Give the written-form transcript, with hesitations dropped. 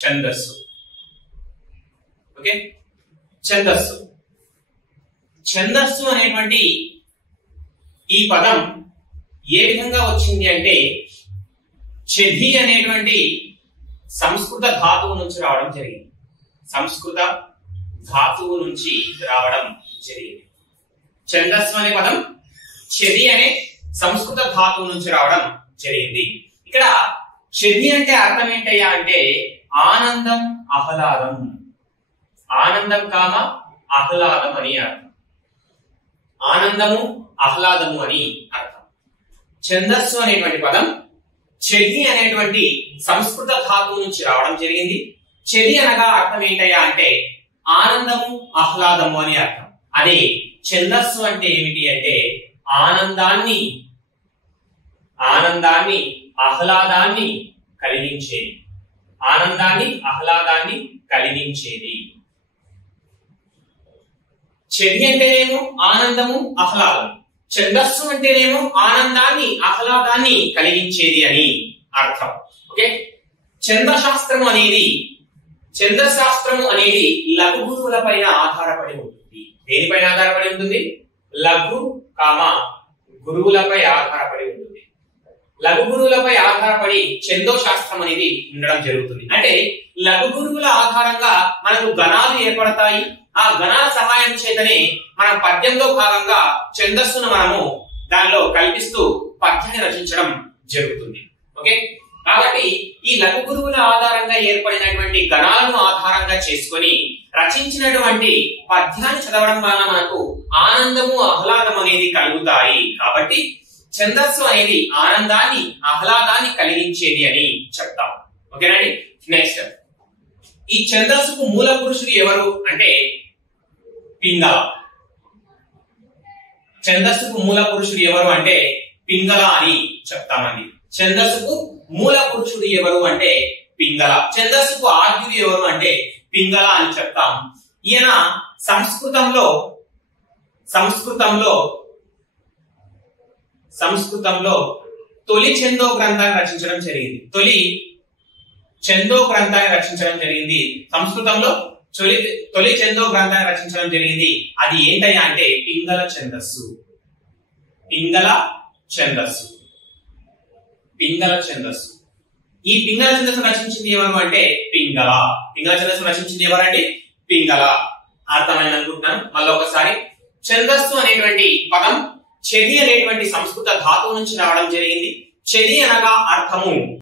ఛందస్సు. ఓకే, ఛందస్సు. ఛందస్సు అనేటువంటి ఈ పదం ఏ విధంగా వచ్చింది అంటే ఛది అనేటువంటి సంస్కృత ధాతువు నుంచి రావడం జరిగింది. సంస్కృత ధాతువు నుంచి రావడం జరిగింది. ఛందస్సు అనే పదం ఛది అనే సంస్కృత ధాతువు నుంచి రావడం జరిగింది. ఇక్కడ ఛది అంటే అర్థం ఏంటయ్యా అంటే ఆనందం, ఆహ్లాదం. ఆనందం కామ ఆహ్లాదం అని అర్థం. ఆనందము, ఆహ్లాదము అని అర్థం. ఛందస్సు అనేటువంటి పదం ఛది అనేటువంటి సంస్కృత ధాతువు నుంచి రావడం జరిగింది. ఛది అనగా అర్థం ఏంటయ్యా అంటే ఆనందము, ఆహ్లాదము అని అర్థం. అదే ఛందస్సు అంటే ఏమిటి అంటే ఆనందాన్ని, ఆహ్లాదాన్ని కలిగించేది. ఆనందాన్ని, ఆహ్లాదాన్ని కలిగించేది. ఛది అంటేనేమో ఆనందము, ఆహ్లాదం. ఛందస్సు అంటేనేమో ఆనందాన్ని, ఆహ్లాదాన్ని కలిగించేది అని అర్థం. ఓకే, ఛందశాస్త్రము అనేది లఘు గురువుల పైన ఆధారపడి ఉంటుంది. దేనిపైన ఆధారపడి ఉంటుంది? లఘు కామ గురువులపై ఆధారపడి ఉంటుంది. లఘు గురువులపై ఆధారపడి ఛందోశాస్త్రం అనేది ఉండడం జరుగుతుంది. అంటే లఘు గురువుల ఆధారంగా మనకు గణాలు ఏర్పడతాయి. ఆ గణాల సహాయం చేతనే మనం పద్యంలో భాగంగా ఛందస్సును మనము దానిలో కల్పిస్తూ పద్యాన్ని రచించడం జరుగుతుంది. ఓకే, కాబట్టి ఈ లఘు గురువుల ఆధారంగా ఏర్పడినటువంటి గణాలను ఆధారంగా చేసుకొని రచించినటువంటి పద్యాన్ని చదవడం వలన మనకు ఆనందము, ఆహ్లాదం అనేది కలుగుతాయి. కాబట్టి ఛందస్సు అనేది ఆనందాన్ని, ఆహ్లాదాన్ని కలిగించేది అని చెప్తాం. ఓకేనండి. నెక్స్ట్, ఈ ఛందస్సుకు మూల పురుషుడు ఎవరు అంటే పింగళ. ఛందస్సుకు మూల పురుషుడు ఎవరు అంటే పింగళ అని చెప్తామండి. ఛందస్సుకు మూల పురుషుడు ఎవరు అంటే పింగళ. ఛందస్సుకు ఆద్యుడు ఎవరు అంటే పింగళ అని చెప్తాం. ఈయన సంస్కృతంలో తొలి ఛందో గ్రంథాన్ని రచించడం జరిగింది. సంస్కృతంలో తొలి ఛందో గ్రంథాన్ని రచించడం జరిగింది. అది ఏంటయ్యా అంటే పింగళ ఛందస్సు. ఈ పింగళ ఛందస్సు రచించింది ఎవరు అంటే పింగళ. అర్థమైంది అనుకుంటున్నాను. మళ్ళీ ఒకసారి, ఛందస్సు అనేటువంటి పదం ఛది అనేటువంటి సంస్కృత ధాతువు నుంచి రావడం జరిగింది. ఛది అనగా అర్థము